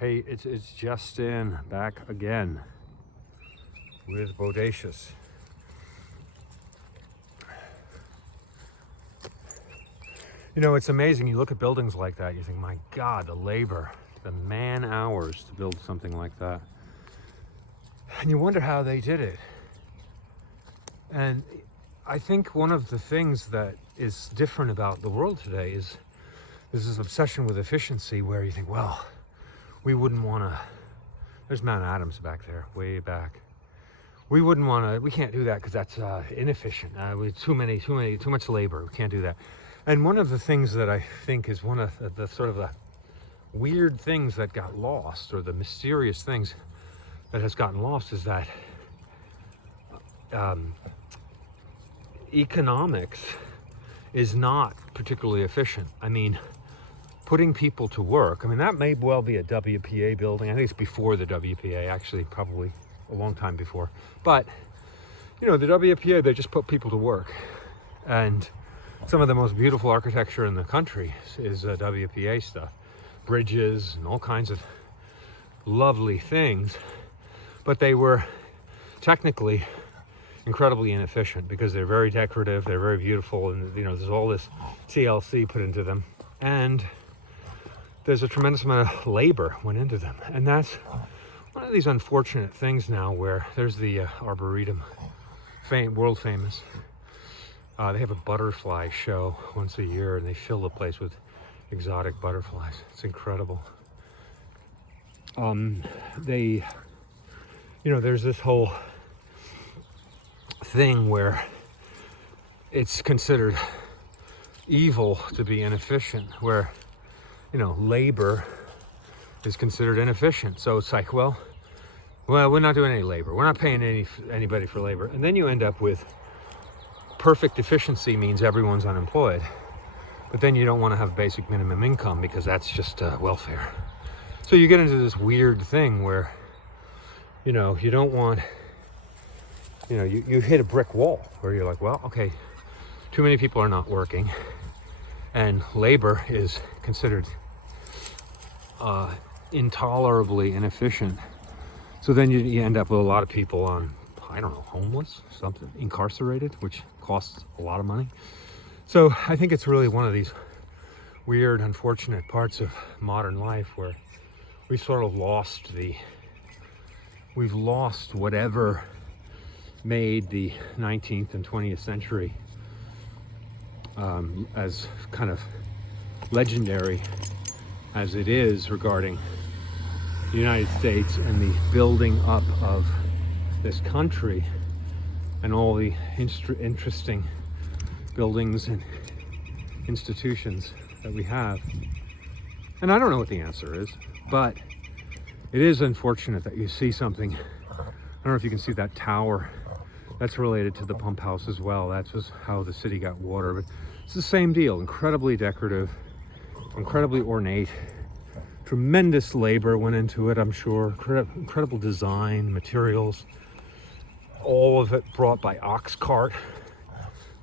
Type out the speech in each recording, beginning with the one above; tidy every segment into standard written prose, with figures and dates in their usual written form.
Hey, it's Justin back again with Bodacious. You know, it's amazing. You look at buildings like that, you think, my God, the labor, the man hours to build something like that. And you wonder how they did it. And I think one of the things that is different about the world today is there's this obsession with efficiency where you think, well, we wouldn't want to, there's Mount Adams back there, way back. We wouldn't want to, we can't do that because that's inefficient. Too much labor, we can't do that. And one of the things that I think is one of the sort of the weird things that got lost, or the mysterious things that has gotten lost, is that economics is not particularly efficient. I mean, putting people to work, I mean, that may well be a WPA building. I think it's before the WPA, actually, probably a long time before. But, you know, the WPA, they just put people to work. And some of the most beautiful architecture in the country is WPA stuff. Bridges and all kinds of lovely things. But they were technically incredibly inefficient because they're very decorative, they're very beautiful, and, you know, there's all this CLC put into them. And there's a tremendous amount of labor went into them. And that's one of these unfortunate things now where there's the Arboretum, world famous. They have a butterfly show once a year, and they fill the place with exotic butterflies. It's incredible. You know, there's this whole thing where it's considered evil to be inefficient, where, you know, labor is considered inefficient. So it's like, well, we're not doing any labor. We're not paying anybody for labor. And then you end up with perfect efficiency means everyone's unemployed. But then you don't want to have basic minimum income because that's just welfare. So you get into this weird thing where, you know, you don't want, you know, you hit a brick wall where you're like, well, okay, too many people are not working, and labor is considered intolerably inefficient. So then you end up with a lot of people on, I don't know, homeless, something, incarcerated, which costs a lot of money. So I think it's really one of these weird, unfortunate parts of modern life where we've sort of we've lost whatever made the 19th and 20th century as kind of legendary as it is regarding the United States and the building up of this country and all the interesting buildings and institutions that we have. And I don't know what the answer is, but it is unfortunate that you see something. I don't know if you can see that tower. That's related to the pump house as well. That's just how the city got water, but it's the same deal. Incredibly decorative, incredibly ornate. Tremendous labor went into it, I'm sure. Incredible design, materials, all of it brought by ox cart.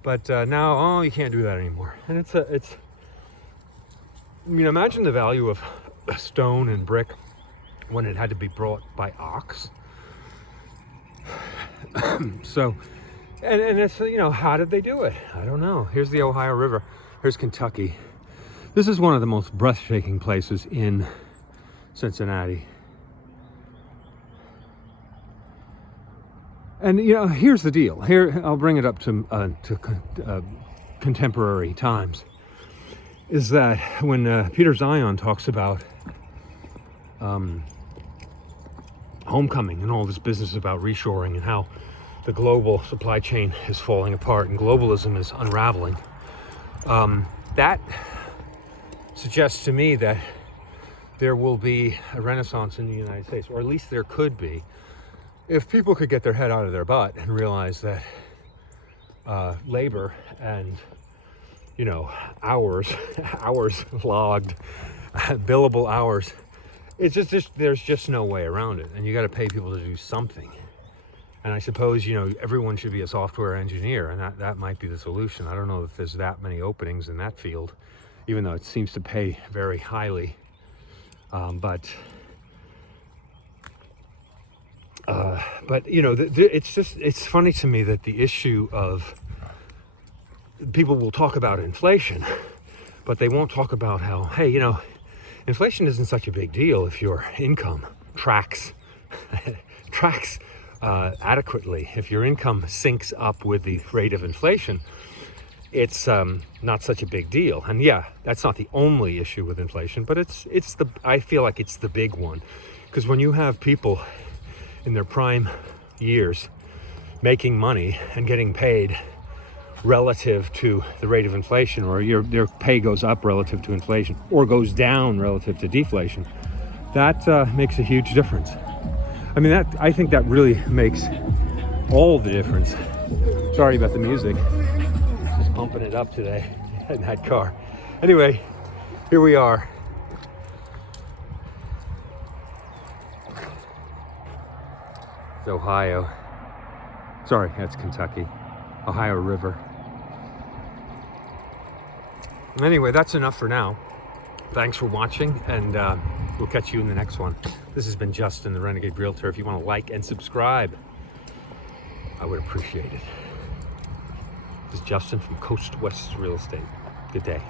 But now, oh, you can't do that anymore. And it's, I mean, imagine the value of stone and brick when it had to be brought by ox. So, and it's, you know, how did they do it? I don't know. Here's the Ohio River. Here's Kentucky. This is one of the most breathtaking places in Cincinnati. And, you know, here's the deal. Here, I'll bring it up to contemporary times. Is that when Peter Zion talks about homecoming and all this business about reshoring and how the global supply chain is falling apart and globalism is unraveling, that suggests to me that there will be a renaissance in the United States, or at least there could be, if people could get their head out of their butt and realize that labor and, you know, hours logged, billable hours, it's just there's just no way around it, and you got to pay people to do something. And I suppose, you know, everyone should be a software engineer, and that might be the solution. I don't know if there's that many openings in that field, even though it seems to pay very highly. But But you know, it's funny to me that the issue of people will talk about inflation, but they won't talk about how, hey, you know, inflation isn't such a big deal if your income tracks adequately. If your income syncs up with the rate of inflation, it's not such a big deal. And yeah, that's not the only issue with inflation, but I feel like it's the big one, because when you have people in their prime years making money and getting paid relative to the rate of inflation, or their pay goes up relative to inflation or goes down relative to deflation, that makes a huge difference. I mean, I think that really makes all the difference. Sorry about the music, just pumping it up today in that car. Anyway, here we are. It's Ohio. Sorry, that's Kentucky. Ohio River. Anyway, that's enough for now. Thanks for watching, and we'll catch you in the next one. This has been Justin, the Renegade Realtor. If you want to like and subscribe, I would appreciate it. This is Justin from Coast West Real Estate. Good day.